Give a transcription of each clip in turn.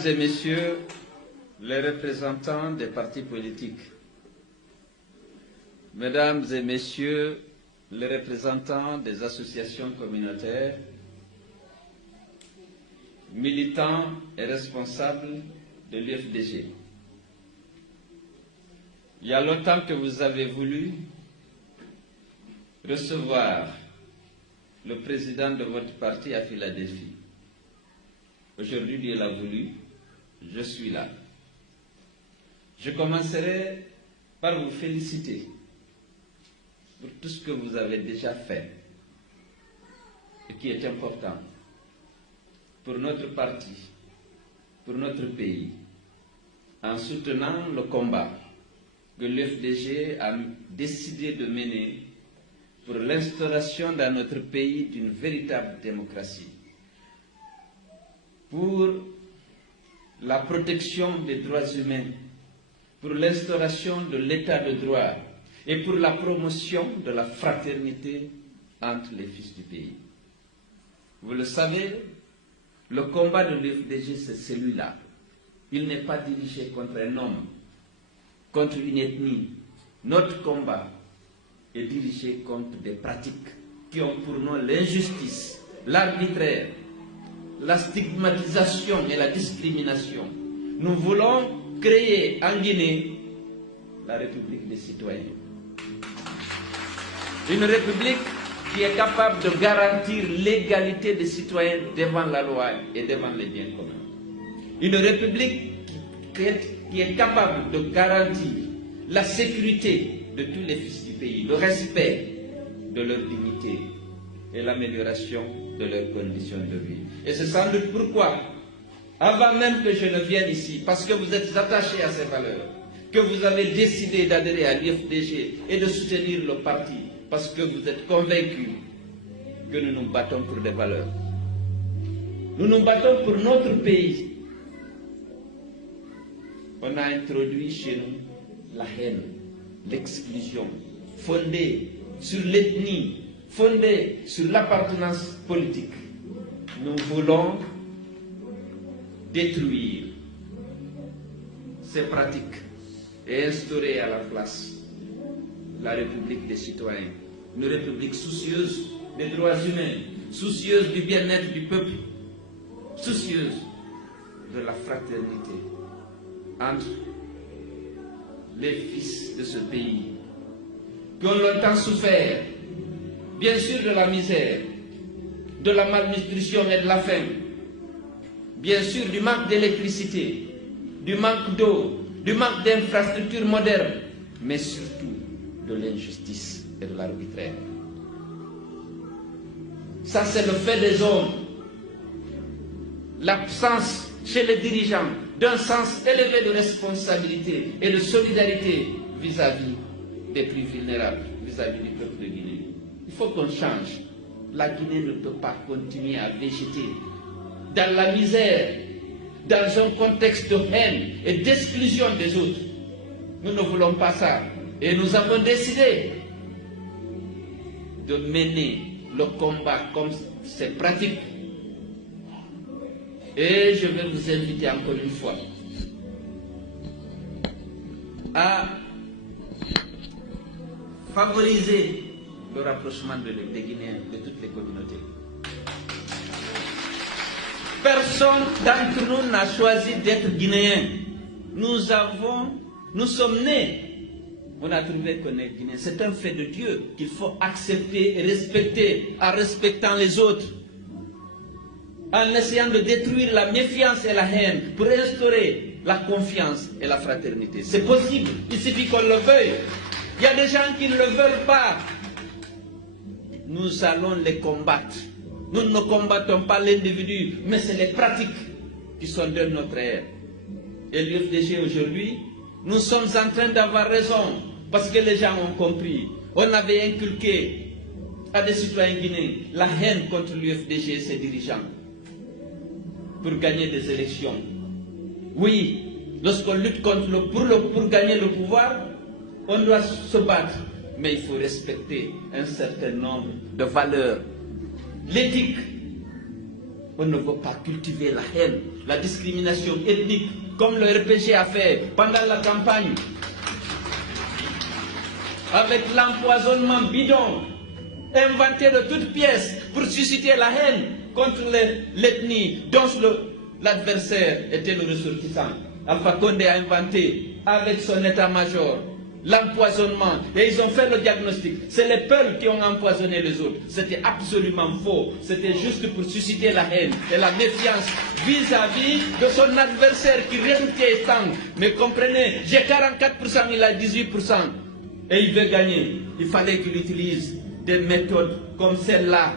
Mesdames et messieurs les représentants des partis politiques, mesdames et messieurs les représentants des associations communautaires, militants et responsables de l'UFDG, il y a longtemps que vous avez voulu recevoir le président de votre parti à Philadelphie. Aujourd'hui, Dieu l'a voulu, je suis là. Je commencerai par vous féliciter pour tout ce que vous avez déjà fait et qui est important pour notre parti, pour notre pays, en soutenant le combat que l'UFDG a décidé de mener pour l'instauration dans notre pays d'une véritable démocratie, pour la protection des droits humains, pour l'instauration de l'état de droit et pour la promotion de la fraternité entre les fils du pays. Vous le savez, le combat de l'UFDG, c'est celui-là. Il n'est pas dirigé contre un homme, contre une ethnie. Notre combat est dirigé contre des pratiques qui ont pour nom l'injustice, l'arbitraire, la stigmatisation et la discrimination. Nous voulons créer en Guinée la République des citoyens. Une République qui est capable de garantir l'égalité des citoyens devant la loi et devant les biens communs. Une République qui est capable de garantir la sécurité de tous les fils du pays, le respect de leur dignité et l'amélioration de leurs conditions de vie. Et c'est sans doute pourquoi, avant même que je ne vienne ici, parce que vous êtes attachés à ces valeurs, que vous avez décidé d'adhérer à l'UFDG et de soutenir le parti, parce que vous êtes convaincus que nous nous battons pour des valeurs. Nous nous battons pour notre pays. On a introduit chez nous la haine, l'exclusion, fondée sur l'ethnie, fondée sur l'appartenance politique. Nous voulons détruire ces pratiques et instaurer à la place la République des citoyens, une République soucieuse des droits humains, soucieuse du bien-être du peuple, soucieuse de la fraternité entre les fils de ce pays qui ont longtemps souffert, bien sûr, de la misère, de la malnutrition et de la faim, bien sûr du manque d'électricité, du manque d'eau, du manque d'infrastructures modernes, mais surtout de l'injustice et de l'arbitraire. Ça, c'est le fait des hommes. L'absence chez les dirigeants d'un sens élevé de responsabilité et de solidarité vis-à-vis des plus vulnérables, vis-à-vis du peuple de Guinée. Il faut qu'on change. La Guinée ne peut pas continuer à végéter dans la misère, dans un contexte de haine et d'exclusion des autres. Nous ne voulons pas ça. Et nous avons décidé de mener le combat comme c'est pratique. Et je vais vous inviter encore une fois à favoriser le rapprochement des Guinéens, de toutes les communautés. Personne d'entre nous n'a choisi d'être Guinéen. Nous sommes nés. On a trouvé qu'on est Guinéen. C'est un fait de Dieu qu'il faut accepter et respecter en respectant les autres, en essayant de détruire la méfiance et la haine pour instaurer la confiance et la fraternité. C'est possible, il suffit qu'on le veuille. Il y a des gens qui ne le veulent pas. Nous allons les combattre. Nous ne combattons pas l'individu, mais c'est les pratiques qui sont de notre ère. Et l'UFDG aujourd'hui, nous sommes en train d'avoir raison, parce que les gens ont compris. On avait inculqué à des citoyens guinéens la haine contre l'UFDG et ses dirigeants pour gagner des élections. Oui, lorsqu'on lutte pour gagner le pouvoir, on doit se battre, mais il faut respecter un certain nombre de valeurs. L'éthique, On ne veut pas cultiver la haine, la discrimination ethnique, comme le RPG a fait pendant la campagne, avec l'empoisonnement bidon, inventé de toutes pièces pour susciter la haine contre l'ethnie dont l'adversaire était le ressortissant. Alpha Condé a inventé avec son état-major l'empoisonnement et ils ont fait le diagnostic. C'est les peuples qui ont empoisonné les autres. C'était absolument faux. C'était juste pour susciter la haine et la méfiance vis-à-vis de son adversaire qui redoutait tant. Mais comprenez, j'ai 44%, il a 18%. Et il veut gagner. Il fallait qu'il utilise des méthodes comme celle-là.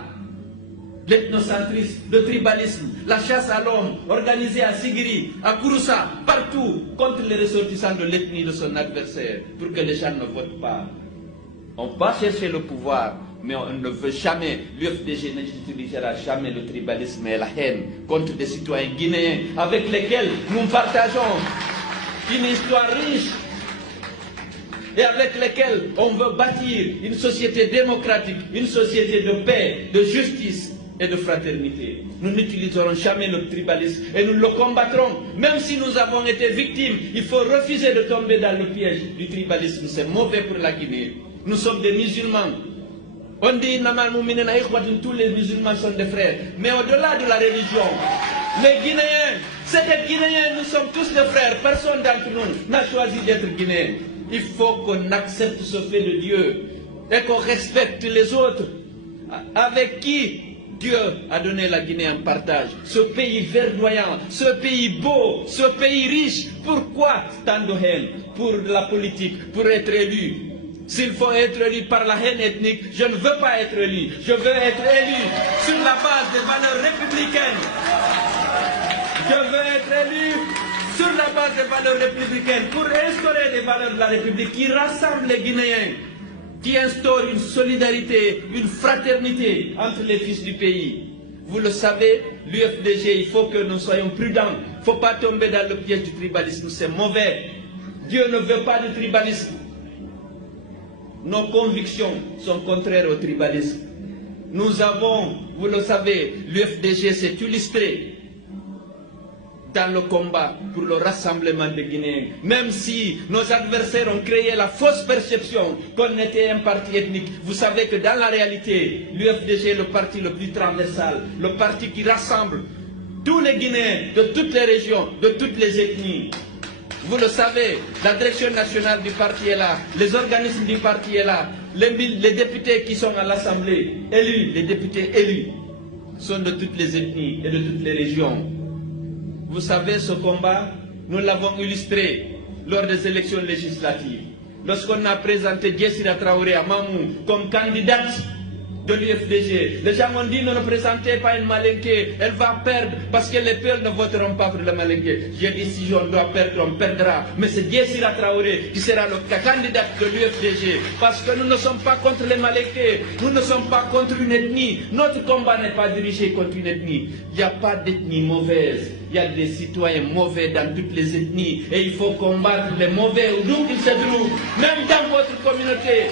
L'ethnocentrisme, le tribalisme, la chasse à l'homme, organisée à Sigiri, à Kouroussa, partout, contre les ressortissants de l'ethnie de son adversaire, pour que les gens ne votent pas. On va chercher le pouvoir, mais on ne veut jamais, l'UFDG n'utilisera jamais le tribalisme et la haine contre des citoyens guinéens avec lesquels nous partageons une histoire riche et avec lesquels on veut bâtir une société démocratique, une société de paix, de justice et de fraternité. Nous n'utiliserons jamais le tribalisme et nous le combattrons. Même si nous avons été victimes, il faut refuser de tomber dans le piège du tribalisme. C'est mauvais pour la Guinée. Nous sommes des musulmans. On dit tous les musulmans sont des frères. Mais au-delà de la religion, les Guinéens, c'est des Guinéens, nous sommes tous des frères. Personne d'entre nous n'a choisi d'être Guinéen. Il faut qu'on accepte ce fait de Dieu et qu'on respecte les autres avec qui Dieu a donné la Guinée en partage. Ce pays verdoyant, ce pays beau, ce pays riche. Pourquoi tant de haine pour la politique, pour être élu? S'il faut être élu par la haine ethnique, je ne veux pas être élu. Je veux être élu sur la base des valeurs républicaines. Je veux être élu sur la base des valeurs républicaines pour instaurer les valeurs de la République qui rassemblent les Guinéens, qui instaure une solidarité, une fraternité entre les fils du pays. Vous le savez, l'UFDG, il faut que nous soyons prudents. Il ne faut pas tomber dans le piège du tribalisme, c'est mauvais. Dieu ne veut pas de tribalisme. Nos convictions sont contraires au tribalisme. Nous avons, vous le savez, l'UFDG s'est illustré dans le combat pour le rassemblement des Guinéens. Même si nos adversaires ont créé la fausse perception qu'on était un parti ethnique, vous savez que dans la réalité, l'UFDG est le parti le plus transversal, le parti qui rassemble tous les Guinéens de toutes les régions, de toutes les ethnies. Vous le savez, la direction nationale du parti est là, les organismes du parti est là, les députés qui sont à l'Assemblée élus, les députés élus sont de toutes les ethnies et de toutes les régions. Vous savez, ce combat, nous l'avons illustré lors des élections législatives. Lorsqu'on a présenté Djessira Traoré à Mamou comme candidate de l'UFDG, les gens ont dit ne présentez pas une Malinké, elle va perdre parce que les peuples ne voteront pas pour le Malinké. J'ai dit si on doit perdre, on perdra. Mais c'est Djessira Traoré qui sera le candidat de l'UFDG parce que nous ne sommes pas contre les Malinké, nous ne sommes pas contre une ethnie. Notre combat n'est pas dirigé contre une ethnie. Il n'y a pas d'ethnie mauvaise. Il y a des citoyens mauvais dans toutes les ethnies et il faut combattre les mauvais d'où qu'ils se trouvent, même dans votre communauté.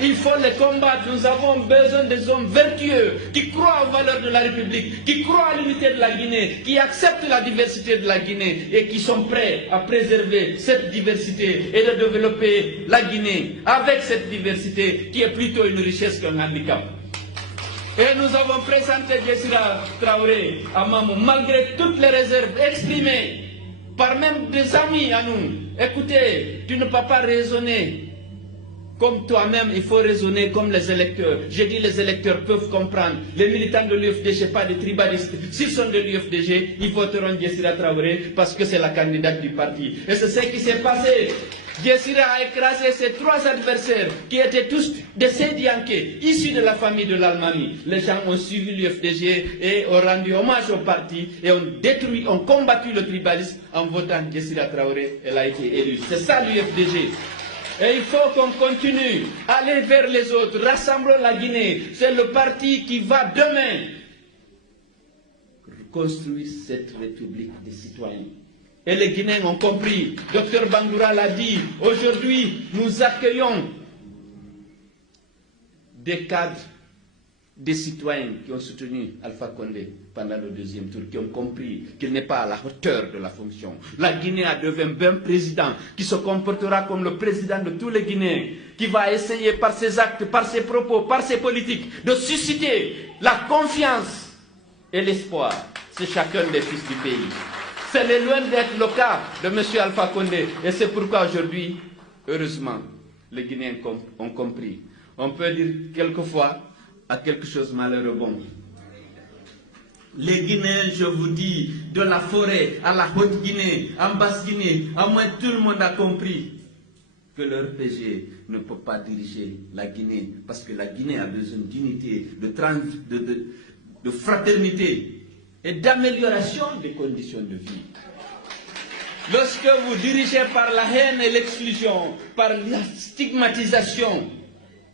Il faut les combattre. Nous avons besoin des hommes vertueux qui croient aux valeurs de la République, qui croient à l'unité de la Guinée, qui acceptent la diversité de la Guinée et qui sont prêts à préserver cette diversité et de développer la Guinée avec cette diversité qui est plutôt une richesse qu'un handicap. Et nous avons présenté Djessira Traoré à Mamou, malgré toutes les réserves exprimées par même des amis à nous. Écoutez, tu ne peux pas raisonner comme toi-même, il faut raisonner comme les électeurs. J'ai dit les électeurs peuvent comprendre. Les militants de l'UFDG, pas des tribalistes. S'ils sont de l'UFDG, ils voteront Djessira Traoré parce que c'est la candidate du parti. Et c'est ce qui s'est passé. Djessira a écrasé ses trois adversaires qui étaient tous des Sédianké, issus de la famille de l'Almami. Les gens ont suivi l'UFDG et ont rendu hommage au parti et ont combattu le tribalisme en votant Djessira Traoré. Elle a été élue. C'est ça l'UFDG. Et il faut qu'on continue à aller vers les autres. Rassemblons la Guinée. C'est le parti qui va demain construire cette république des citoyens. Et les Guinéens ont compris. Dr Bangoura l'a dit. Aujourd'hui, nous accueillons des cadres, des citoyens qui ont soutenu Alpha Condé. pendant le deuxième tour, qui ont compris qu'il n'est pas à la hauteur de la fonction. La Guinée a devenu un président qui se comportera comme le président de tous les Guinéens, qui va essayer par ses actes, par ses propos, par ses politiques, de susciter la confiance et l'espoir. C'est chacun des fils du pays. C'est loin d'être le cas de M. Alpha Condé. Et c'est pourquoi aujourd'hui, heureusement, les Guinéens ont compris. On peut dire quelquefois à quelque chose malheureux bon. Les Guinéens, je vous dis, de la forêt à la Haute-Guinée, en Basse-Guinée, au moins tout le monde a compris que leur PG ne peut pas diriger la Guinée, parce que la Guinée a besoin d'unité, de fraternité et d'amélioration des conditions de vie. Lorsque vous dirigez par la haine et l'exclusion, par la stigmatisation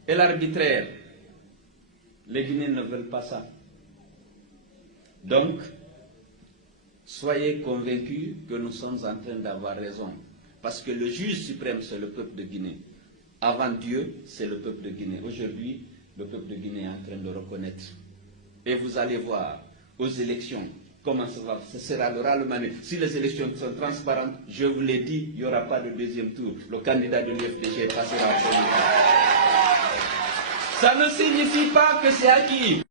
et l'arbitraire, les Guinéens ne veulent pas ça. Donc, soyez convaincus que nous sommes en train d'avoir raison. Parce que le juge suprême, c'est le peuple de Guinée. Avant Dieu, c'est le peuple de Guinée. Aujourd'hui, le peuple de Guinée est en train de reconnaître. Et vous allez voir aux élections comment ce sera le râle-manée. Si les élections sont transparentes, je vous l'ai dit, il n'y aura pas de deuxième tour. Le candidat de l'UFDG passera au premier tour. Ça ne signifie pas que c'est acquis.